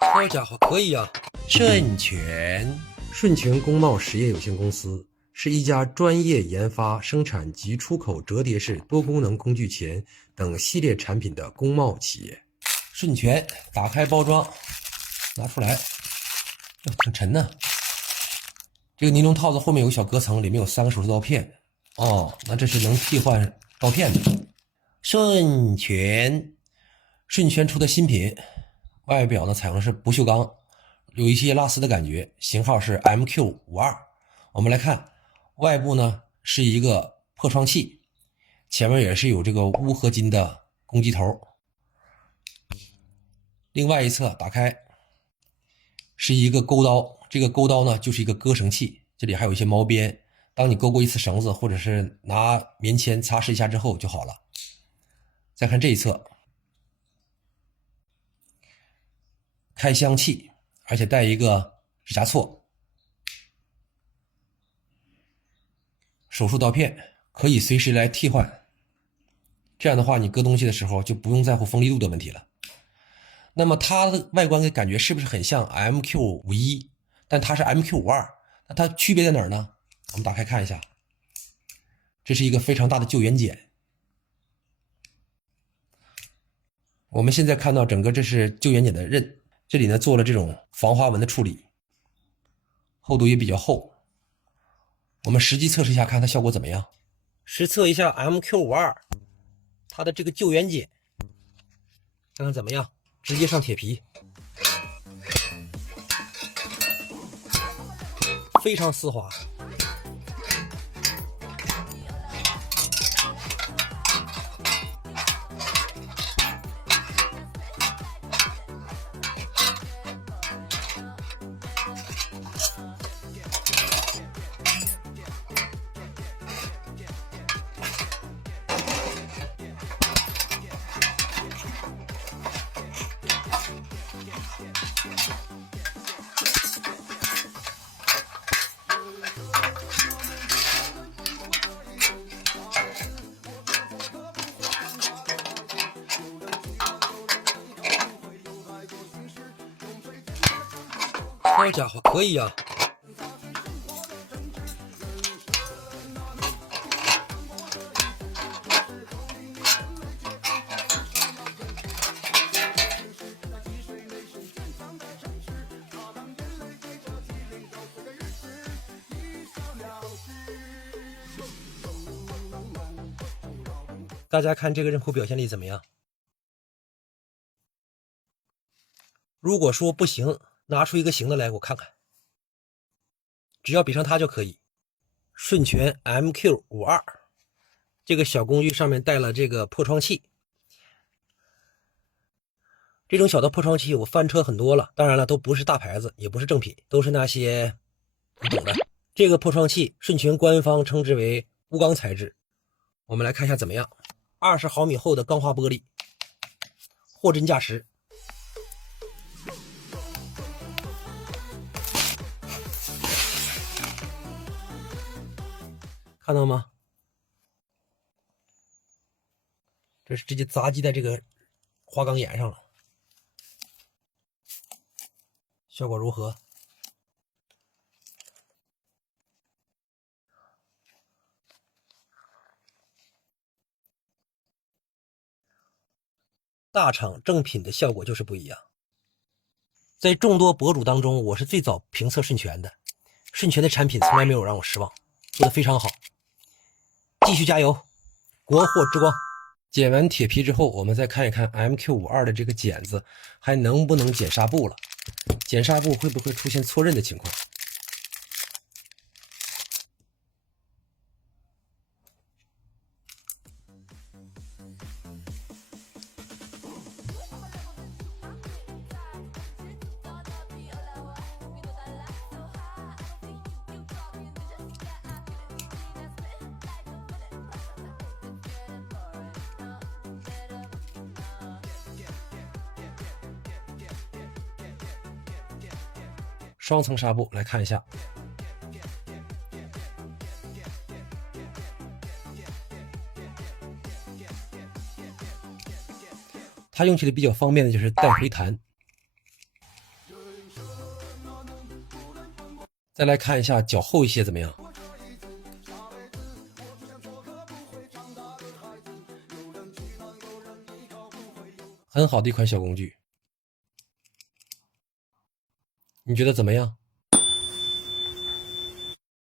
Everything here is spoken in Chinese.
好家伙，可以呀！顺全工贸实业有限公司是一家专业研发、生产及出口折叠式多功能工具钳等系列产品的工贸企业。顺全打开包装，拿出来，挺沉呢。这个尼龙套子后面有个小隔层，里面有3个手术刀片。哦，那这是能替换刀片的。顺全出的新品，外表呢采用的是不锈钢，有一些拉丝的感觉，型号是 MQ52。我们来看外部呢是一个破窗器，前面也是有这个钨合金的攻击头。另外一侧打开是一个钩刀，这个钩刀呢就是一个割绳器，这里还有一些毛边，当你勾过一次绳子或者是拿棉签擦拭一下之后就好了。再看这一侧，开箱器，而且带一个指甲锉，手术刀片可以随时来替换，这样的话你割东西的时候就不用在乎锋利度的问题了。那么它的外观的感觉是不是很像 MQ51？ 但它是 MQ52， 那它区别在哪儿呢？我们打开看一下，这是一个非常大的救援剪。我们现在看到整个这是救援剪的刃，这里呢做了这种防花纹的处理，厚度也比较厚。我们实际测试一下，看它效果怎么样。实测一下 MQ52 它的这个救援剪，看看怎么样。直接上铁皮，非常丝滑。好家伙，可以呀！大家看这个刃口表现力怎么样？如果说不行，拿出一个行的来，我看看，只要比上它就可以。顺全 MQ52 这个小工具上面带了这个破窗器，这种小的破窗器我翻车很多了，当然了，都不是大牌子，也不是正品，都是那些你懂的。这个破窗器顺全官方称之为钨钢材质，我们来看一下怎么样。20毫米厚的钢化玻璃，货真价实。看到吗？这是直接砸击在这个花岗岩上了，效果如何？大厂正品的效果就是不一样。在众多博主当中，我是最早评测顺全的，顺全的产品从来没有让我失望，做得非常好。继续加油，国货之光！剪完铁皮之后，我们再看一看 MQ52 的这个剪子还能不能剪纱布了，剪纱布会不会出现错刃的情况？双层纱布来看一下，它用起来比较方便的就是带回弹，再来看一下脚厚一些怎么样？很好的一款小工具，你觉得怎么样？